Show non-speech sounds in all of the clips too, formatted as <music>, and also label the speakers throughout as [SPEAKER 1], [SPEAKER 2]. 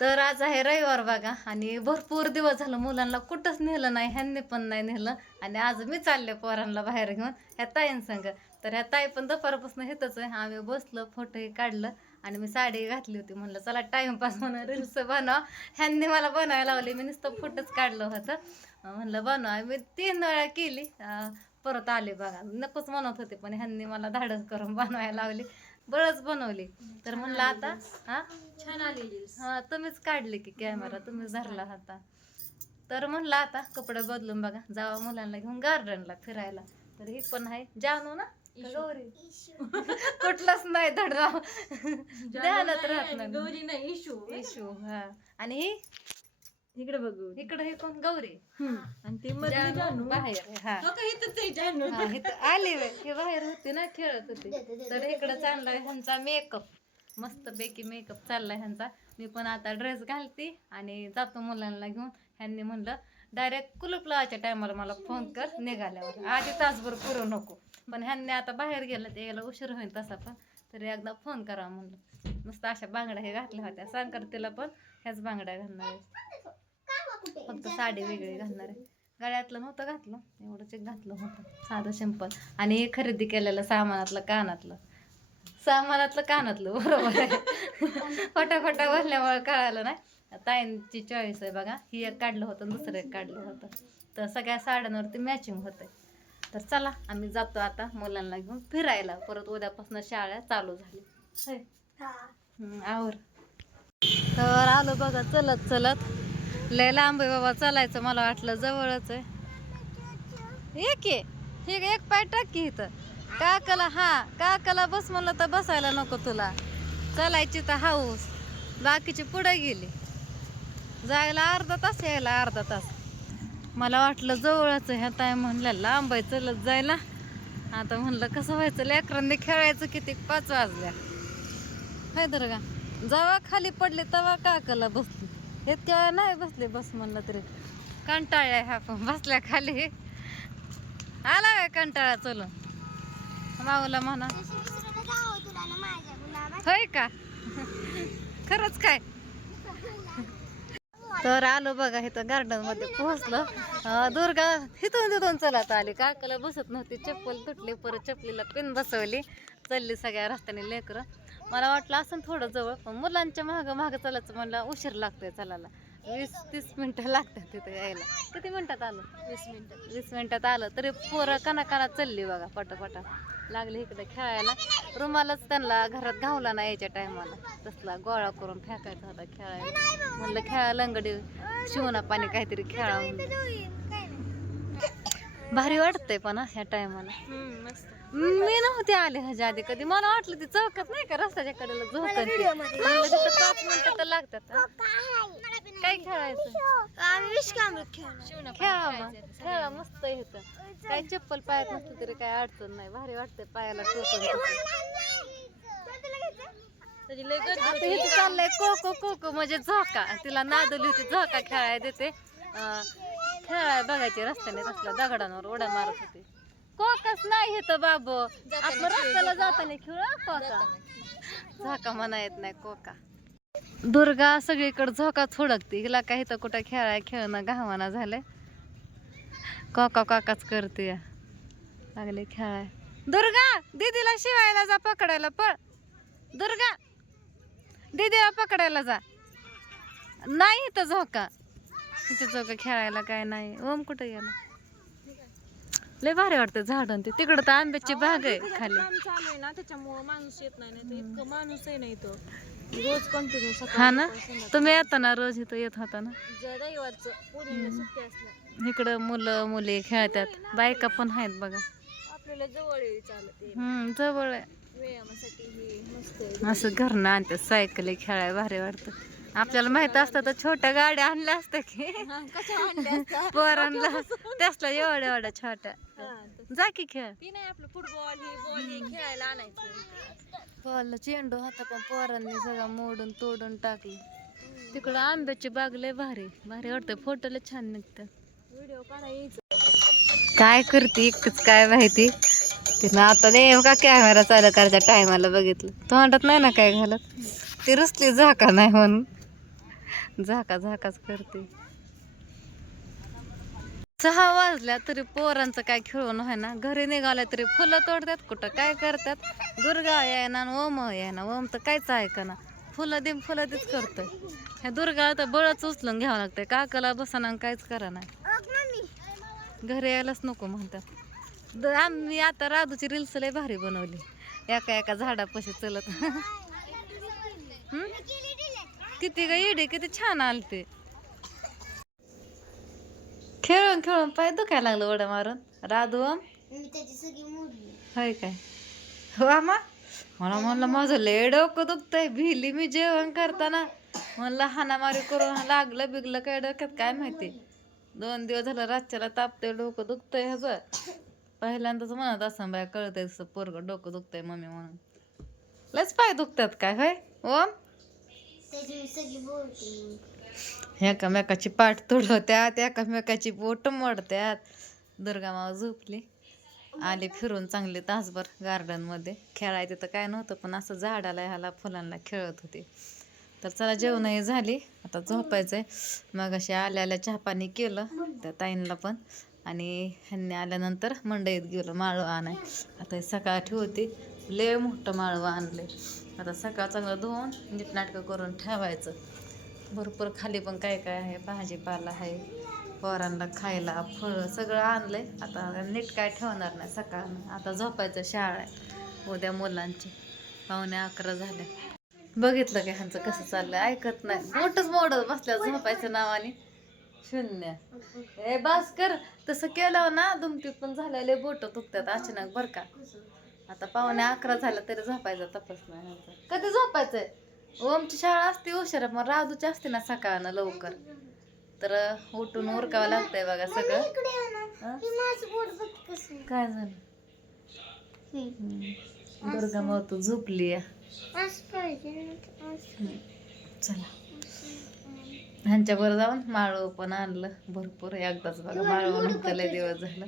[SPEAKER 1] तर आज आहे रविवार बघा आणि भरपूर दिवस झालं मुलांना कुठंच नेलं नाही ह्यांनी पण नाही नेलं. आणि आज मी चालले पोरांना बाहेर घेऊन ह्या ताईंसंग तर ह्या ताई पण दुपारपासून येतच आहे. आम्ही बसलो फोटोही काढलं आणि मी साडी घातली होती. म्हणलं चला टाइमपास म्हणून रील्स बनवा. ह्यांनी मला बनवायला लावली. मी नुसतं फोटोच काढलं होतं. म्हणलं बनवा. मी तीन वेळा केली. परत आले बघा. नकोच म्हणत होते पण ह्यांनी मला धाडस करून बनवायला लावली. बरंच बनवली. तर म्हणलं आता हा?
[SPEAKER 2] छान आलेली
[SPEAKER 1] हा तुम्हीच काढले की कॅमेरा तुम्हीच धरला होता तर म्हणलं आता कपडे बदलून बघा जावा मुलांना घेऊन गार्डनला फिरायला. तर ही पण आहे जानू ना? गौरी. <laughs> कुठलंच नाही धडा ध्यानात राहत नाही.
[SPEAKER 2] गौरी नाही इशू
[SPEAKER 1] इशू हा. आणि ही?
[SPEAKER 2] इकडे बघू.
[SPEAKER 1] इकडे ही कोण? गौरी.
[SPEAKER 2] आणि ते मधली
[SPEAKER 1] जानू बाहेर. आहे, हा.
[SPEAKER 2] हो का इथंच आहे जानू.
[SPEAKER 1] हा, इथं आली बाई. ही बाहेर होती ना खेळत होती. तर इकडे चाललाय ह्यांचा मेकअप मस्त पैकी मेकअप चाललाय ह्यांचा. मी पण आता ड्रेस घालते आणि जातो मुलांना घेऊन. ह्यांनी म्हणलं डायरेक्ट कुलूप लावायच्या टायमाला मला फोन कर निघाल्यावर. आधी तासभर पुरू नको. पण ह्यांनी आता बाहेर गेलं ते यायला उशीर होईल तसा पण. तरी एकदा फोन करा म्हणलं. मस्त अशा बांगड्या हे घातल्या होत्या. संक्रांतीला पण ह्याच बांगड्या घालणार आहे. फक्त साडी वेगळी घालणार आहे. गळ्यातलं नव्हतं घातलं एवढंच एक घातलं होतं. साधं सिंपल आणि हे खरेदी केलेलं सामानातलं कानातलं. सामानातलं कानातलं बरोबर आहे. खोटा भरल्यामुळे कळालं नाही. ताईंची चॉईस आहे बघा. ही एक काढलं होतं दुसरं एक काढलं होतं. तर सगळ्या साड्यांवरती मॅचिंग होतंय. तर चला आम्ही जातो आता मुलांना घेऊन फिरायला. परत उद्यापासून शाळा चालू झाली. आवर. तर आलो बघा चलत चलत. लय लांब आहे बाबा चालायचं मला वाटलं जवळच आहे. एक आहे हे एक पाय टाकी इथं. काकाला हा काकाला बस म्हणलं तर बसायला नको तुला. चालायची तर हाऊस. बाकीची पुढे गेली. जायला अर्धा तास यायला अर्धा तास. मला वाटलं जवळच ह्या ताय म्हणलं लांब आहे चलत जायला. आता म्हणलं कसं व्हायचं? लेकरांनी खेळायचं किती? पाच वाजल्या. हाय तर का जेव्हा खाली पडले तेव्हा काकाला बसली. इतक्या नाही बसले बस म्हणलं तरी. कंटाळ्या ह्या पण बसल्या खाली. आला काय कंटाळा चलून? माऊला म्हणा. होय का? खरंच काय? तर आलो बघा इथं गार्डनमध्ये पोहोचलो. दुर्गा इथून तिथून चलत आली. काकाला बसत नव्हती. चप्पल तुटली परत चपलीला पिन बसवली. चालली सगळ्या रस्त्याने लेकरं. मला वाटलं असं थोडं जवळ पण मुलांच्या माग माग चालायचं म्हणलं उशीर लागतोय चालायला. वीस तीस मिनिटं लागतात तिथे यायला. किती मिनिटात आलं? वीस मिनिटात वीस मिनिटात आलं. तरी पोरं कना कना चालली बघा पटापटा. लागली इकडे खेळायला. रुमालच त्यांना घरात घावला नाही यायच्या टायमाला. तसला गोळा करून फेकायचा होता खेळायला. म्हणलं खेळा लंगडी शिवणा पाणी काहीतरी खेळा भारी वाटतंय पण ह्या टायमाला.
[SPEAKER 2] मस्त.
[SPEAKER 1] मी नव्हते आले ह्याच्या आधी कधी. मला वाटलं ती चौकात नाही का? रस्त्याच्या कडेला झोकत पाच मिनिटं तर लागतात. काय? खेळायचं? खेळा मग. खेळा मस्त येत काय चप्पल पायात नसलं तरी काय अडचण नाही. भारी वाटतंय पायाला आता इथे चाललंय कोको कोको म्हणजे झोका. तिला नादवली होती झोका खेळायला देते. खेळायला बघायची रस्त्याने रस्त्या दगडांवर उड्या मारत होती. कोकच नाही इथं बाबू. आपण रस्त्याला जाताना खेळ कोका? झोका म्हणा येत नाही कोका. दुर्गा सगळीकडे झोका थोडकते. हिला काही तर कुठं खेळाय खेळणं गावाना झालंय. कोका काकाच करते. लागले खेळाय. दुर्गा दीदीला शिवायला जा पकडायला पळ. दुर्गा दीदीला पकडायला जा. नाही इथं झोका. इथं झोका खेळायला काय नाही. ओम कुठं गेला? लय भारी वाटतं झाडं ते. तिकडं तर आंब्याची बाग आहे खाली.
[SPEAKER 2] काम चालू आहे ना त्याच्यामुळे माणूस येत नाही नाही तर इतकं माणूस आहे ना इथं. रोज कंटिन्यू
[SPEAKER 1] हा ना? तुम्ही येताना रोज इथं येत होता ना?
[SPEAKER 2] रविवारचं पोरींना सुट्टी असल्या.
[SPEAKER 1] इकडं मुलं मुली खेळतात बायका पण आहेत बघा.
[SPEAKER 2] आपल्याला जवळ आहे चालत
[SPEAKER 1] हम्म जवळ आहे.
[SPEAKER 2] व्यायामासाठी हे मस्त आहे.
[SPEAKER 1] असं घरनं आणतात सायकली खेळायला भारी वाटतं. आपल्याला माहीत असतं तर छोट्या गाड्या आणल्या असत्या की.
[SPEAKER 2] हा?
[SPEAKER 1] पोरांना त्यासला एवढ्या एवढ्या छोट्या. जा की खेळ.
[SPEAKER 2] ती नाही आपलं फुटबॉल हे बॉल हे खेळायला आणायचं.
[SPEAKER 1] बॉल चेंडू होता पण पोरांनी सगळं मोडून तोडून टाकली. तिकडं आंब्याची बाग लय भारी. भारी वाटतं फोटोला छान निघतात.
[SPEAKER 2] व्हिडिओ काढायचं
[SPEAKER 1] काय करते एकच काय माहिती? तिनं आता नेमका कॅमेरा चालू करायच्या टायमाला बघितलं. तोंडात नाही ना काय घालत? ती रुसली झाका नाही म्हणून. झाका झाकाच करते. सहा वाजल्या तरी पोरांचं काय खेळून आहे ना घरी निघाल्या तरी फुलं तोडतात कुठं काय करतात. दुर्गा याय ना ओम यायना. ओम तर कायच ना फुलं दे फुलं तेच करतोय. ह्या दुर्गा तर बळच उचलून घ्यावं लागतंय. काकाला बसाना काहीच करा नाही घरी यायलाच नको म्हणतात. आम्ही आता राधूची रील्स लय भारी बनवली. एका एका झाडापाशी चलत. हम्म? किती ग इडे किती छान आलते. खेळून खेळून पाय दुखायला लागलं उड्या मारून. राधू होय काय? हो आमा मला म्हणलं माझं लय डोकं दुखतंय भिली मी जेवण करताना. म्हणलं हाणामारी करून लागलं बिगलं काय डोक्यात काय माहिती? दोन दिवस झालं रातच्याला तापतंय डोकं दुखतंय ह्याचं. पहिल्यांदाच म्हणत असं बाय कळतंय पोरगं डोकं दुखतंय मम्मी म्हणून. लयच पाय दुखतात काय होय? ओम एकामेकाची पाठ तुडवत्यात एकामेकाची बोट मोडत्यात. दुर्गा माव झोपली. आले फिरून चांगले तासभर गार्डनमध्ये खेळायचं तर काय नव्हतं पण असं झाडाला ह्याला फुलांना खेळत होते. तर चला जेवणही झाली. आता झोपायचंय. मग अशी आल्या आल्या चहा पाणी केलं त्या ताईंना पण. आणि ह्यांनी आल्यानंतर मंडईत गेलो माळवा आणाय. आता सकाळ ठेवते लय मोठं माळवा आणले आता सकाळ चांगलं धुवून नीटनाटकं करून ठेवायचं. भरपूर खाली पण काय काय आहे? भाजीपाला आहे पोरांना खायला फळं सगळं आणलं आहे आता नीट काय ठेवणार नाही सकाळ. आता झोपायचं शाळा आहे. उद्या मुलांची. पाहुणे अकरा झाल्या बघितलं का ह्यांचं कसं चाललंय? ऐकत नाही. मोठंच मोडत बसल्या झोपायचं नावाने. शून्य. ए बास कर. तसं केलं ना दुमतीत पण झालेले बोट दुखतात अचानक बर का. आता पावणे अकरा झालं तरी झोपायचा तपास नाही कधी झोपायचंय? ओमची शाळा असते उशिरा मग राजूची असते ना सकाळनं लवकर. तर उठून उरकावं लागतंय बघा सगळं. हं? काय झालं. दुर्गा माव तू झोपली चला. ह्यांच्या बरं जाऊन माळव पण आणलं. भरपूर एकदाच बघा माळव नव्हतं लय दिवस झालं.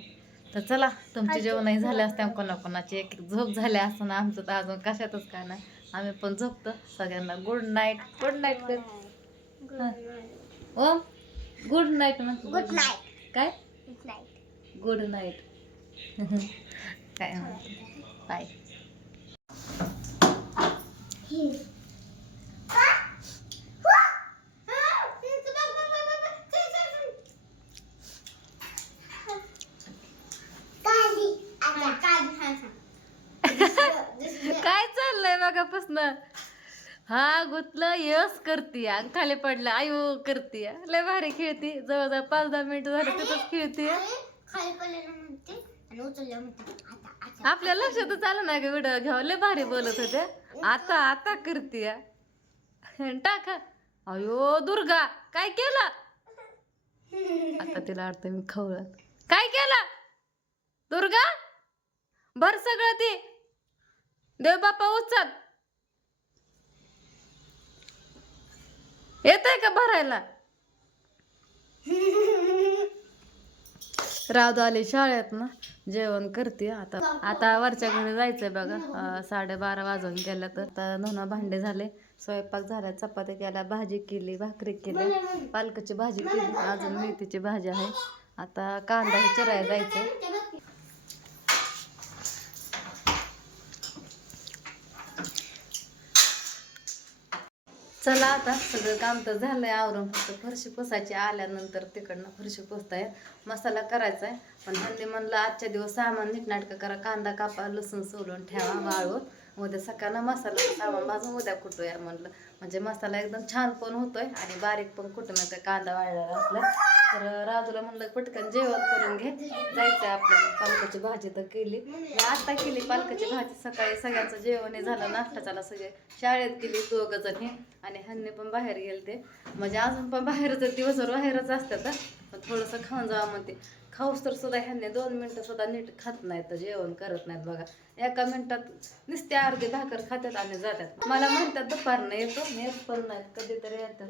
[SPEAKER 1] तर चला तुमची जेवणही झाले असत्या कोणाकोणाची एक एक झोप झाली असं ना आमचं तर अजून कशातच काय नाही. आम्ही पण झोपतो. सगळ्यांना गुड नाईट गुड नाईट कर ओ गुड नाईट गुड नाईट काय? गुड नाईट <laughs> काय म्हणतो? बाय काय चाललंय बघापासन हा गुतलं यस करते. खाली पडलं आयो करते. लय भारी खेळती. जवळजवळ पाच दहा मिनिटं झाले तिथंच खेळते. आपल्या लक्षातच आलं नाही का व्हिडिओ घ्यावं? लय भारी बोलत होते आता आता करते. टाका. अयो दुर्गा काय केलं? आता तिला वाटतं मी खवळत. काय केलं? दुर्गा? भर सगळं ती. देव बाप्पा उचल. येत आहे का भरायला? रावद आली शाळेत ना जेवण करते आता. आता वरच्या घरी जायचंय बघा साडेबारा वाजून गेल्या तर. आता धुणं भांडे झाले स्वयंपाक झाला चपाती केल्या भाजी केली भाकरी केली पालकाची भाजी केली अजून मेथीची भाजी आहे. आता कांदा हे चिरायला जायचंय. चला आता सगळं काम तर झालंय आवरून फक्त फरशी पुसायची आल्यानंतर तिकडनं फरशी पुसताय. मसाला करायचा आहे पण हल्ली म्हणलं आजच्या दिवस सामान नीटनाटकं करा कांदा कापा लसूण सोलून ठेवा वाळून. उद्या सकाळला मसाला सामान भाजून उद्या कुटूया म्हणलं. म्हणजे मसाला एकदम छान पण होतोय आणि बारीक पण कुठं नाही तर कांदा वाळलेला असला. तर राजूला म्हणलं पटकन जेवण करून घे. जायचं आपल्याला. पालकाची भाजी तर केली. मी आता केली पालकाची भाजी. सकाळी सगळ्यांचं जेवण हे झालं नाश्ता झाला सगळे शाळेत गेली दोघं जणी. हे आणि ह्यांनी पण बाहेर गेले ते म्हणजे अजून पण बाहेरच दिवसभर बाहेरच असतात पण थोडंसं खाऊन जावं म्हणते. खाऊस तर सुद्धा ह्यांनी दोन मिनटं सुद्धा नीट खात नाहीत जेवण करत नाहीत बघा. एका मिनिटात नुसते अर्धे भाकर खात्यात आणि जातात मला म्हणतात दुपारनं येतो. मी येत पण नाही कधीतरी येतात.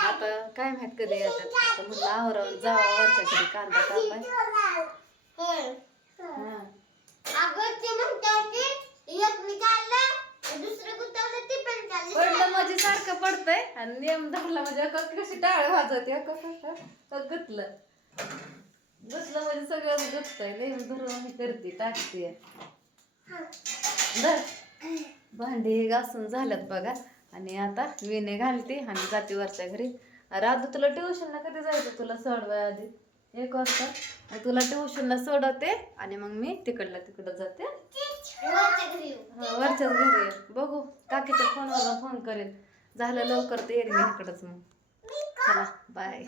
[SPEAKER 1] आता काय माहीत कधी येतात. आता म्हणलं आवरावून जावा वरच्या घरी कांदा कापाय. आणि नेम धरला म्हणजे एका कशी टाळ वाजवते कसा तर गुतलं. गुतलं म्हणजे सगळं गुततंय नेम धरून हे करते टाकते. धर. भांडी घासून झाल्यात बघा. आणि आता विणे घालते आणि जाते वरच्या घरी. राधू तुला ट्युशनला कधी जायचं? तुला सोडवाय आधी. एक वाजता. तुला ट्युशनला सोडवते आणि मग मी तिकडला तिकडं जाते. वरच्याच घरी. बघू. काकीच्या फोनवर फोन करेन. झालं लवकर तर येईल मी इकडंच मग. चला बाय